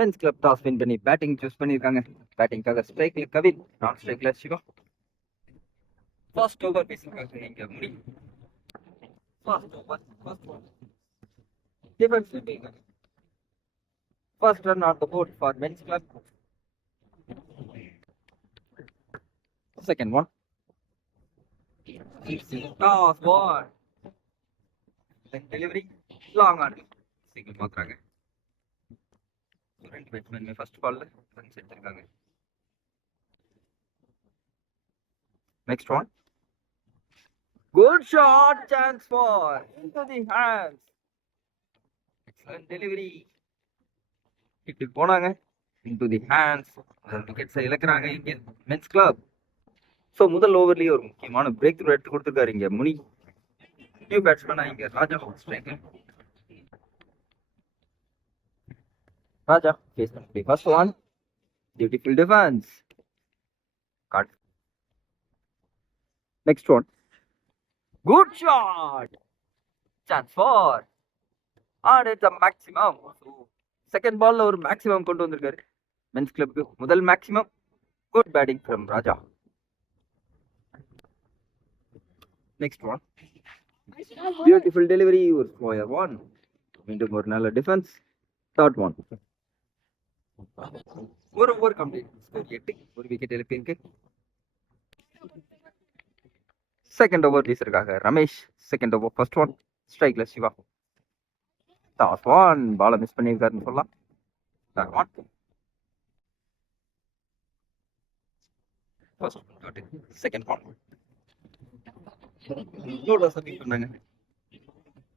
Men's club toss win பண்ணி batting choose பண்ணியிருக்காங்க. பேட்டிங்காக ஸ்ட்ரைக்ல கவின், நான் ஸ்ட்ரைக்ல சிவா. ஃபர்ஸ்ட் ஓவர் பேசியிருக்காங்க இங்க முடி. ஃபர்ஸ்ட் ஓவர் டிஃபென்ஸ் பண்ணியிருக்காங்க. First run on the board for men's club. Second one toss ball delivery long on single மாத்துறாங்க. ரெண்டு பேட்ஸ்மேன் ஃபர்ஸ்ட் பால்ல ரன்ஸ் எடுத்திருக்காங்க. Next one good shot, chance for into the hands. Excellent delivery. Hit போனாங்க into the hands. விக்கெட்ஸை இழக்கிறாங்க இங்க men's club. So முதல் ஓவர்லயே ஒரு முக்கியமான பிரேக் த்ரூ எடுத்து கொடுத்துருக்காரு இங்க முனி. நியூ பேட்ஸ்மேனா இங்க ராஜா ஸ்ட்ரைக்ல. ராஜா ஃபேஸ் பண்ணி first one beautiful defence. Caught. Next one good shot, chance for and it's a maximum. Second பால்ல ஒரு மேக்ஸிமம் கொண்டு வந்திருக்காரு மென்ஸ் கிளப்க்கு. முதல் maximum. Good batting from Raja. Next one beautiful delivery, ஒரு ஸ்கொயர் ஒன். மீண்டும் ஒரு நல்ல டிஃபென்ஸ். தேர்ட் ஒன் ஒரு ஓவர் கம்ப்ளீட். ஸ்கோர் 8, ஒரு விக்கெட் இழப்பிற்கு. செகண்ட் ஓவர் வீசருக்காக Ramesh. Second over first one ஸ்ட்ரைக்ல சிவா. டாஸ் ஒன் பாலை மிஸ் பண்ணியிருக்காருன்னு சொல்லலாம். Third one first second one note submit பண்ணாங்க.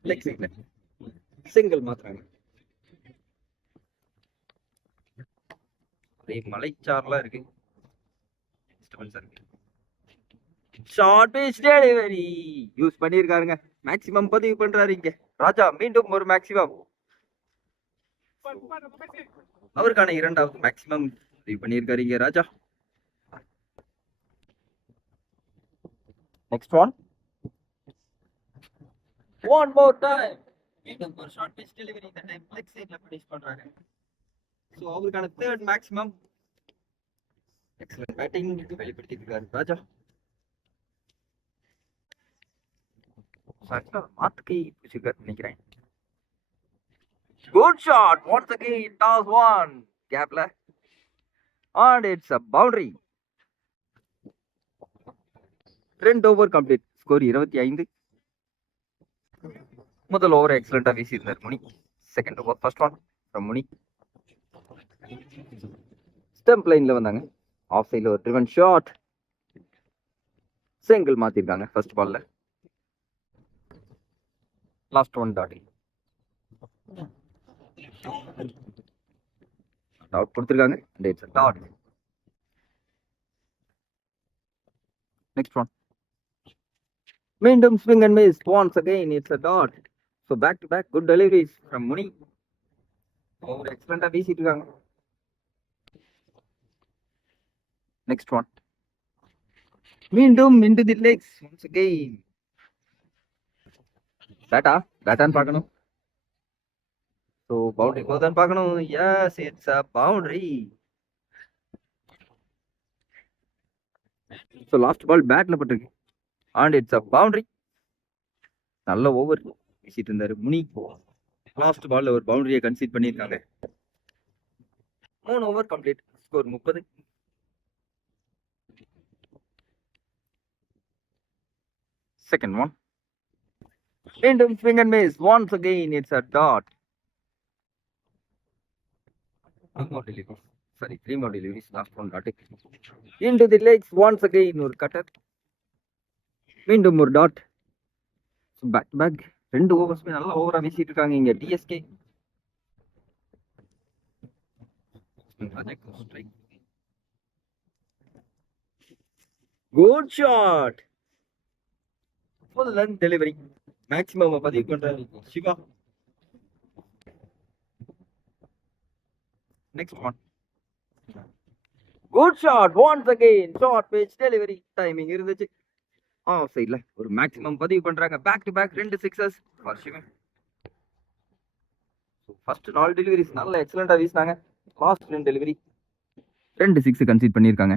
லெக் சைட்ல சிங்கிள் மாத்துறாங்க. ஒரே மலைச்சாரலா இருக்கு. டிஸ்டர்பன்ஸா இருக்கு. ஷார்ட் பிச் டெலிவரி யூஸ் பண்ணியிருக்காருங்க. மேக்ஸிமம் பதிவு பண்றாரு இங்க ராஜா. மீண்டும் ஒரு மேக்ஸிமம். அவருக்கான இரண்டாவது மேக்ஸிமம் பதிவு பண்ணியிருக்காரு இங்க Raja. Next one one more time. மீண்டும் ஒரு ஷார்ட் பிச் டெலிவரி. இந்த டைம் லெக் சைட்ல ஃபினிஷ் பண்றாங்க. சோ அவருக்கான தேர்ட் மேக்ஸிமம். எக்ஸலென்ட் பேட்டிங் வெளிப்படுத்தி இருக்காரு ராஜா. மாத்துக்கை பிடிச்சிருக்காரு நினைக்கிறேன். Good shot once again, toss one கேப்ல and it's a boundary. ரெண்டு ஓவர் கம்ப்ளீட். ஸ்கோர் 25. முதல் ஓவர் எக்ஸலண்டா வீசியிருந்தார் Muni. Second over first one from Muni. Stump லைன்ல வந்தாங்க. ஆஃப் சைட்ல ஒரு ட்ரிவன் ஷாட். சிங்கிள் மாத்திருக்காங்க ஃபர்ஸ்ட் பால்ல. லாஸ்ட் ஒன் டாட் அவுட் கொடுத்திருக்காங்க. and it's a dot. Next one மீண்டும் swing and miss once again, it's a dot. So back to back good deliveries from Muni. Over எக்ஸலண்டா வீசிட்டு இருக்காங்க. நெக்ஸ்ட் ஒன் மீண்டும் into the legs once again. பேட்டான்னு பார்க்கணும். So boundary போதான்னு பார்க்கணும். Yes, it's a boundary. So last ball பேட்ல பட்டிருக்கு and it's a boundary. நல்ல ஓவர் வீசிட்டு இருந்தாரு முனி. லாஸ்ட் பால்ல ஒரு பவுண்டரியை கன்சீட் பண்ணியிருக்காங்க. 3 over complete. Score 30. Second one மீண்டும் swing and miss once again, it's a dot. Three more deliveries. Last one dot into the legs once again, ஒரு கட்டர். மீண்டும் ஒரு டாட். பேக் டு பேக் ரெண்டு ஓவர்ஸ்மே நல்லா ஓவரா வீசிட்டு இருக்காங்க இங்க TSK. Good shot, full length delivery. Maximum பதிவு பண்றாரு Siva. Next one good shot once again, short pitch delivery. Timing இருந்துச்சு. ஆஃப் சைட்ல ஒரு மேக்ஸிமம் பதிவு பண்றாங்க. Back to back 2 sixes for Sivan. First 4 deliveries நல்ல எக்ஸலண்டா வீசினாங்க. லாஸ்ட் டெலிவரி 2 6 கன்சீட் பண்ணியிருக்காங்க.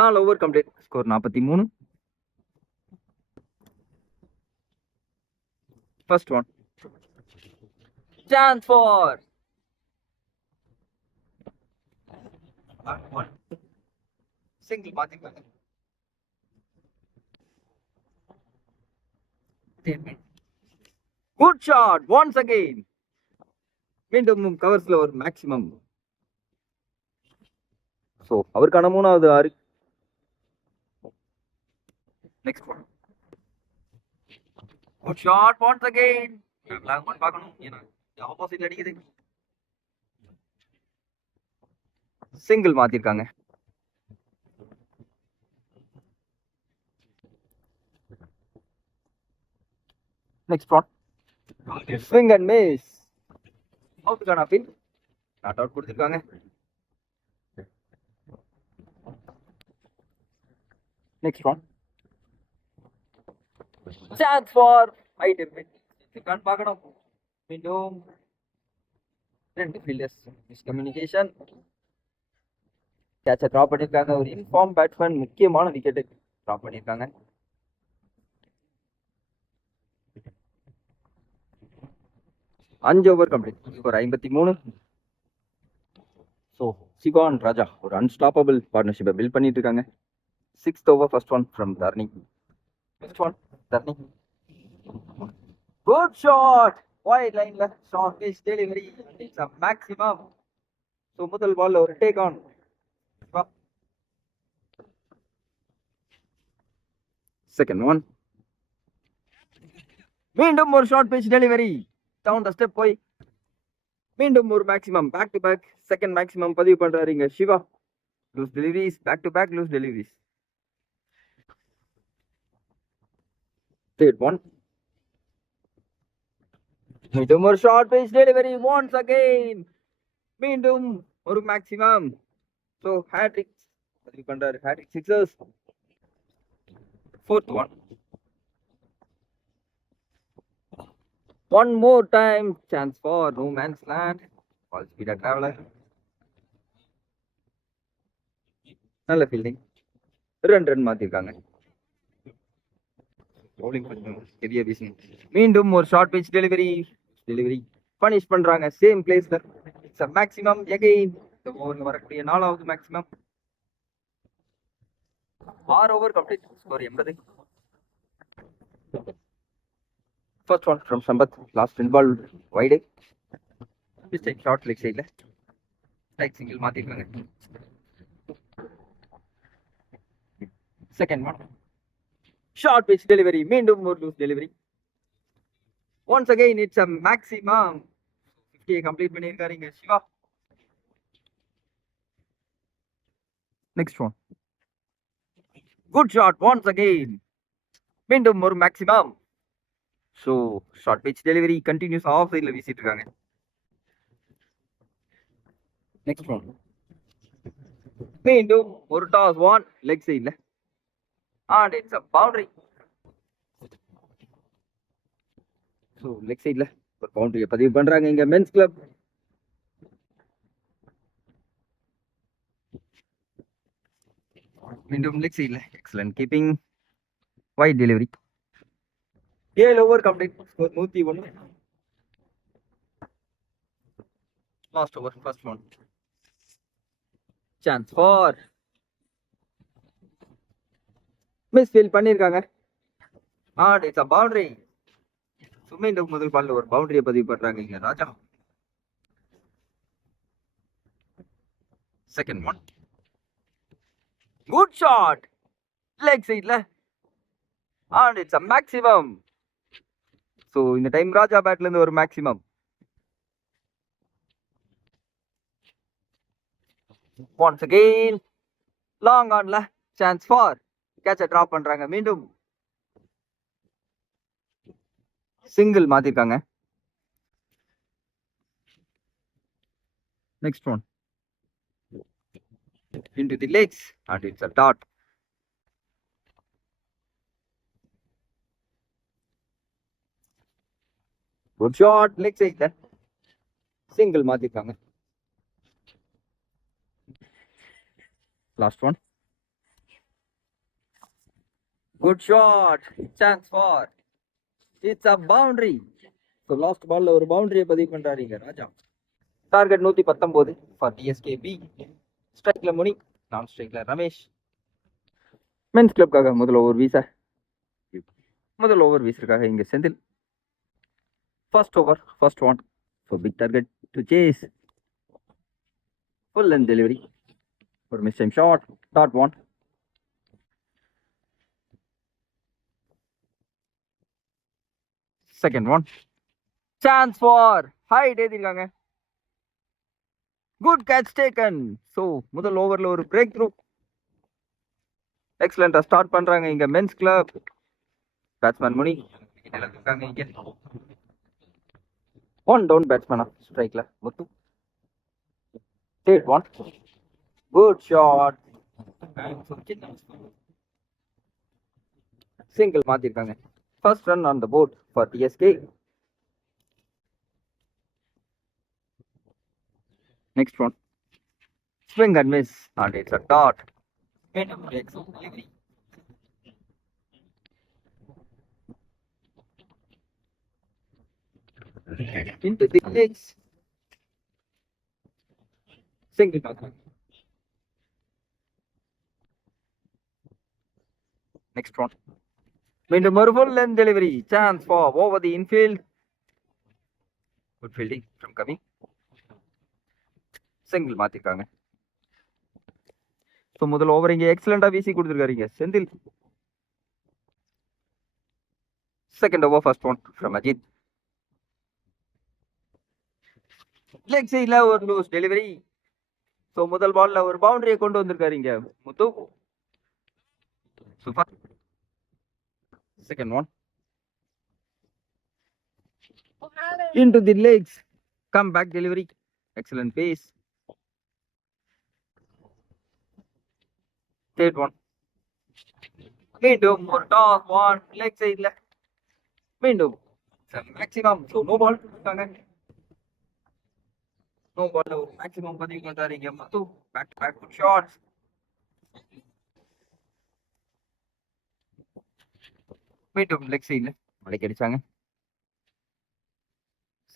4 over complete. Score 43. First one. Chance for single பாத்தீங்க. Good shot once again. மீண்டும் கவர்ஸ்ல ஒரு மேக்ஸிமம். ஸோ அவருக்கான 3வது 6. Next one. Good shot once again. பார்க்கணும், ஏன்னா ஆப்போசிட்ல அடிக்குது. சிங்கிள் மாத்திருக்காங்க. Next one. Swing and miss. அவுட்டுக்கான அப்பீல். நாட் அவுட் கொடுத்துருக்காங்க. Next one. Chance for height இருக்கான்னு பார்க்கணும். மீண்டும் 2 ஃபீல்டர்ஸ் மிஸ்கம்யூனிகேஷன். கேட்சை ட்ராப் பண்ணியிருக்காங்க. ஒரு இன்ஃபார்ம் பேட்ஸ்மேன் முக்கியமான விக்கெட்டு ட்ராப் பண்ணியிருக்காங்க. அஞ்சு ஓவர் கம்ப்ளீட். ஒரு 53. ஸோ சிவா அண்ட் ராஜா ஒரு அன்ஸ்டாப்பபிள் பார்ட்னர்ஷிப்பை பில்ட் பண்ணிட்டு இருக்காங்க. 6th over, first one from Dharni. Next one, Dharni. Good shot. Wide line left, short pitch delivery. It's a maximum. So முதல் பால்ல ஒரு டேக் ஆன். Second one. மீண்டும் ஒரு short pitch delivery. Down the step போய் மீண்டும் ஒரு maximum. Back to back second maximum பதிவு பண்றாரு இங்க Siva. Loose deliveries, back to back loose deliveries. Third one. மீண்டும் ஒரு short pitch delivery once again. மீண்டும் ஒரு மேக்ஸிமம். ஸோ ஹேட்ரிக் பதிவு பண்றாரு. Hattrick sixers. Fourth one. One more time. Chance for no man's land. Ball speed traveler. நல்ல ஃபீல்டிங். 2 run மாத்திருக்காங்க. பெரிய பிசினஸ். மீண்டும் ஒரு ஷார்ட் பிச் டெலிவரி பனிஷ் பண்றாங்க சேம் பிளேஸ்ல. It's a maximum again. இந்த ஓவர்ல வரக்கூடிய 4வது மேக்ஸிமம். 6 over complete. Score 80. First one from Sambath. Last spin ball wide. Mistake short leg side. Right single மாத்திருக்காங்க. Second one. Short pitch delivery. மீண்டும் ஒரு loose delivery. Once again it's a maximum. 50 complete பண்ணிருக்காரு இங்க Siva. Next one. Good shot once again. மீண்டும் ஒரு maximum. So short pitch delivery continues off side ல வீசிட்டு இருக்காங்க. Next one. மீண்டும் ஒரு டாஸ் ஒன் லெக் சைடுல. And it's a boundary. So leg சைடுல ஒரு பவுண்டரியை பதிவு பண்றாங்க இங்க மென்ஸ் கிளப். மீண்டும் லெக் சைடுல excellent keeping. Wide delivery. 7 over complete. Score 101. Last over first one. Chance for miss field பண்ணிருக்காங்க. And it's a boundary. மீண்டும் முதல் பால்ல ஒரு பவுண்டரியை பதிவு பண்றாங்க இங்க Raja. Second one. Good shot leg சைட்ல. And it's a maximum. So இந்த டைம் ராஜா பேட்ல இருந்து ஒரு மேக்ஸிமம். ஒன்ஸ் அகெயின் லாங் ஆன்ல சான்ஸ் ஃபார் கேட்சை டிராப் பண்றாங்க. மீண்டும் சிங்கிள் மாத்திருக்காங்க. Next one. into the legs and it's a dot. Good shot, leg side. Single மாத்திருக்காங்க. Last one. Good shot. Chance for. It's a boundary. So last பால்ல ஒரு பவுண்டரியை பதிவு பண்றாரு இங்க ராஜா. டார்கெட் 119 ஃபார் டிஎஸ்கேபி. ஸ்ட்ரைக்ல முனி, நான் ஸ்ட்ரைக்ல ரமேஷ். மென்ஸ் கிளப்காக முதல் ஓவர் வீசருக்காக இங்க Senthil. First over, first one. So big target to chase. Full length delivery. ஒரு mistime shot. Dot one. Second one. Chance for. Height ஏத்திருக்காங்க. Good catch taken. ஸோ முதல் ஓவர்ல ஒரு பிரேக் த்ரூ. எக்ஸலண்டா ஸ்டார்ட் பண்றாங்க இங்க men's club. Batsman Muni one down. பேட்ஸ்மேனா ஸ்ட்ரைக்ல Muthu. Third one. Good shot. Single மாத்திருக்காங்க. First run on the board for TSK. Next one. Swing and miss and it's a dot. Into the legs. Single mark. Next one. மீண்டும் ஒரு full length delivery. Chance for over the infield. Good fielding from Kavi. Single மாத்திருக்காங்க. So முதல் over இங்க எக்ஸலண்டா வீசி கொடுத்துருக்காருங்க Senthil. Second over first one from Ajith. Leg சைட்ல ஒரு லூஸ் டெலிவரி. ஸோ முதல் பால்ல ஒரு பவுண்டரியை கொண்டு வந்திருக்காருங்க Muthu. Super. Second one. into the legs. Come back delivery. Excellent pace. Third one. மீண்டும் ஒரு டாஸ் ஒன் லெக் சைட்ல. மீண்டும் மேக்ஸிமம். ஸோ நோ பால் கொடுத்தாங்க. நோ பால்ல ஒரு மேக்ஸிமம் பதிவு பண்றாருங்க Muthu. Back to back good shots. மீண்டும் லெக் சைட்ல மடக்கி அடிச்சாங்க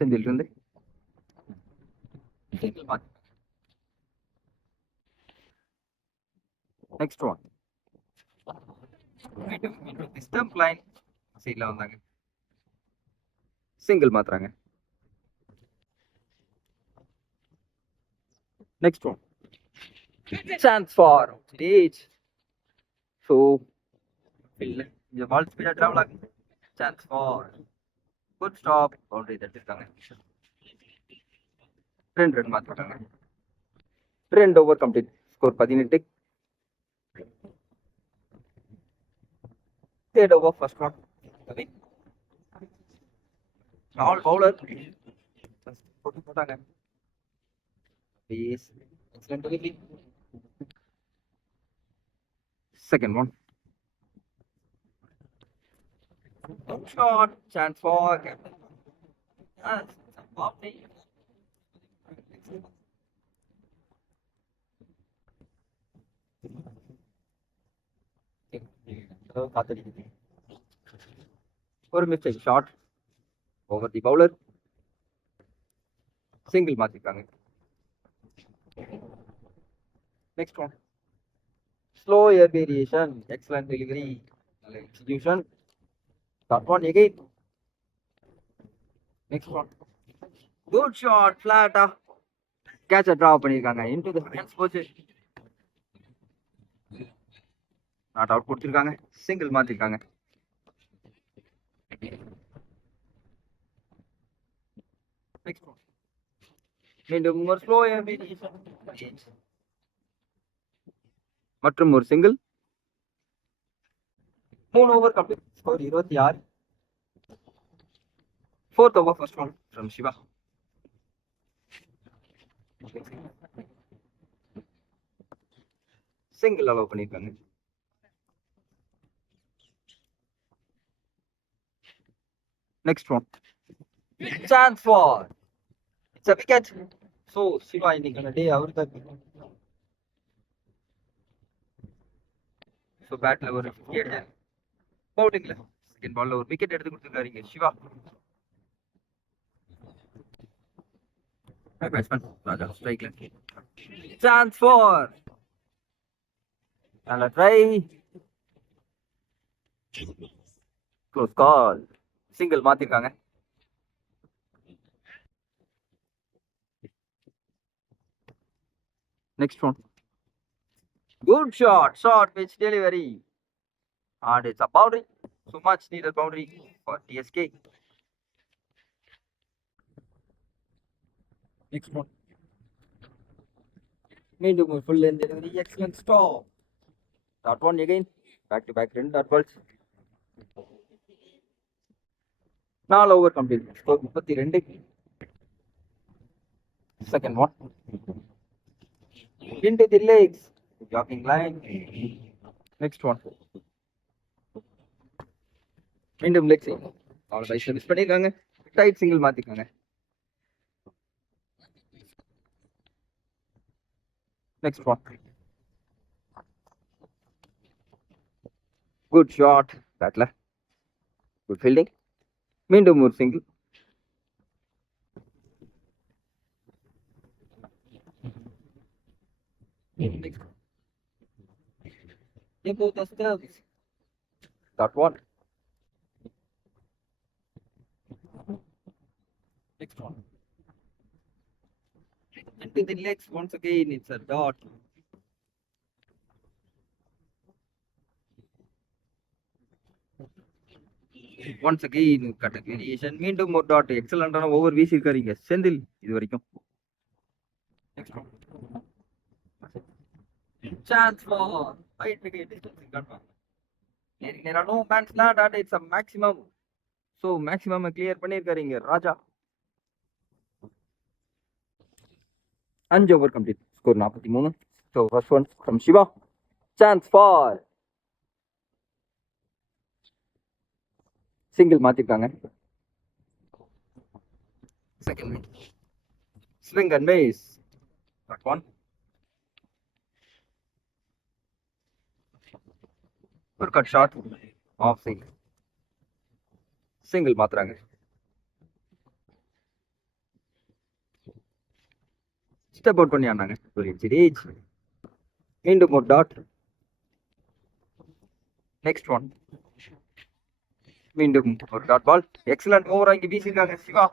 செந்தில் இருந்து. Next one. ஸ்டம்ப் லைன் சைட்ல வந்தாங்க. சிங்கிள் மாத்துறாங்க. Next one. Chance for stage. So இல்ல இந்த பால் ஸ்பீடா டிராவல் ஆகுது. Chance for. Good stop. Boundary தட்டிருக்காங்க. 2 ரன் மாத்திட்டாங்க. 2 over complete. Score 18. Third over first one. All bowler போட்டாங்க. Excellent delivery. Second one. Shot. Chance for. ஒரு mistake shot over the bowler. Single மாத்திருக்காங்க. Next one. Slow air variation. Excellent delivery. நல்ல execution. Dot one again. Next one. Good shot. ஃபிளாட்டா கேட்ச டிரா பண்ணிருக்காங்க. Into the hands போச்சு. Not out கொடுத்திருக்காங்க. Single மாத்திருக்காங்க. Next one. மீண்டும் ஒரு ஸ்லோ ஏர் வேரியேஷன் மற்றும் ஒரு single. 3 over complete. Score 26. Fourth over first one from Siva. Single allow பண்ணிருக்காங்க. Next one. Chance for. It's a wicket. So Shiva இன்னைக்கான டே அவருக்கு தான். ஸோ பேட்ல ஒரு 50 அடிச்சாரு. பவுலிங்ல செகண்ட் பால்ல ஒரு விக்கெட் எடுத்து கொடுத்துருக்காரு சிவா. பேட்ஸ்மேன் ராஜா ஸ்ட்ரைக்ல. Chance for. நல்ல ட்ரை. Close call. சிங்கிள் மாத்திருக்காங்க. Next one. Good shot, short pitch delivery. And it's a boundary. So much needed boundary for TSK. Next one. மீண்டும் full length delivery. Excellent stop. Dot one again. Back to back 2 dot balls. 4 over complete. Score 32. Second one. Into the legs. Jogging line. Next one. மீண்டும் leg சிங். All by miss பண்ணிருக்காங்க. Tight single மாத்திக்காங்க. Next one. Good shot. பேட்ல good fielding. மீண்டும் ஒரு single. Above the stumps. Dot one. Next one. Into the legs once again. It's a dot. Once again cut a variation. மீண்டும் ஒரு டாட். எக்ஸலண்டான ஓவர் வீசிருக்காருங்க செந்தில் இது வரைக்கும். Next one. Chance for right wicket distance cut. There are no man's land and it's a maximum. So maximum clear பண்ணிருக்காருங்க Raja. 5 over complete. Score 43. So first one from Shiva. Chance for. Single மாத்திருக்காங்க. Second one. Swing and miss. That one. Good cut shot. Off single. Single மாத்துறாங்க. Step out பண்ணி ஆனாங்க. ஒரு எட்ஜ். மீண்டும் ஒரு dot. Next one. மீண்டும் ஒரு டாட் பால். எக்ஸலண்ட் ஓவர் ஆகி வீசிருக்காங்க Siva.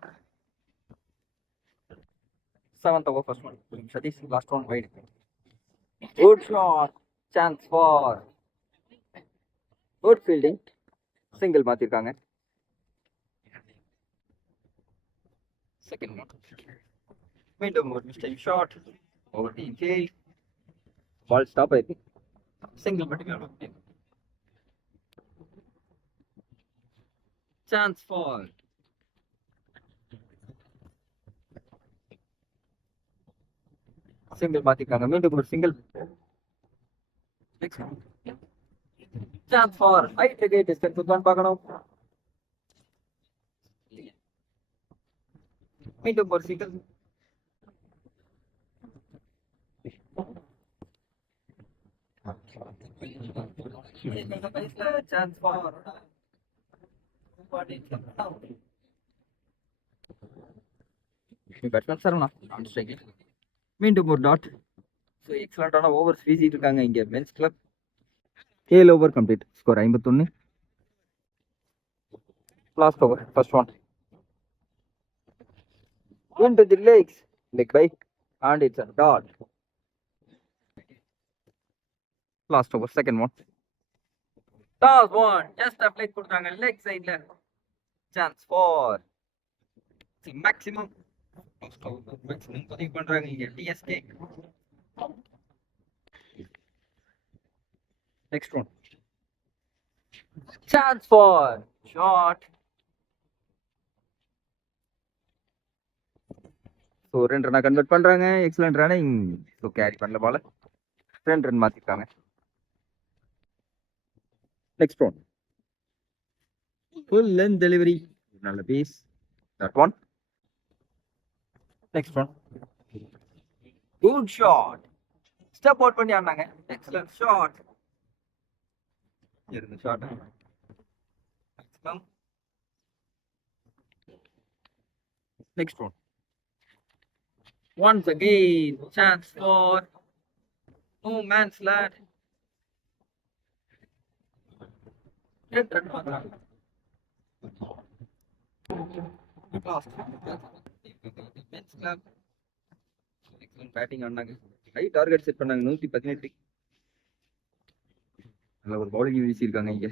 7th over first one. Satish last one wide. Good shot. Chance for. Good fielding. Single மாத்திருக்காங்க. Second one. மீண்டும் ஒரு mistake shot. Over the field. Ball stop ஆயிருக்கு. Single மட்டுமே. Chance for. Single மாத்திருக்காங்க. மீண்டும் ஒரு single. Next chance for. Height wicket distance தான் பார்க்கணும். மீண்டும் ஒரு single. Chance for. Batsman Saravana on strike. மீண்டும் ஒரு டாட். ஸோ எக்ஸலண்டான ஓவர்ஸ் வீசிட்டு இருக்காங்க இங்கே men's club. 7 over complete. Score 51. Last over first one. Into the legs. Leg by. And it's a dot. Last over second one. Last one. Just a flick கொடுத்தாங்க leg sideல. Chance for. Maximum. Maximum பதிவு பண்றாங்க இங்க TSK. Next one. Chance for. Shot. So 2 ரன்னா convert பண்றாங்க. Excellent running. So carry பண்ணல பால. 2 run மாத்திருக்காங்க. Next one. Full length delivery. நல்ல pace. That one. Next one. Good shot. Step out பண்ணி ஆடுனாங்க. Excellent shot. Here is the shot. Next one. Once again, chance for no man's land. Red run பார்க்கறாங்க. பேட்டிங் ஆடினாங்க. High target set பண்ணாங்க 118. நல்ல ஒரு பவுலிங் வீசியிருக்காங்க இங்க.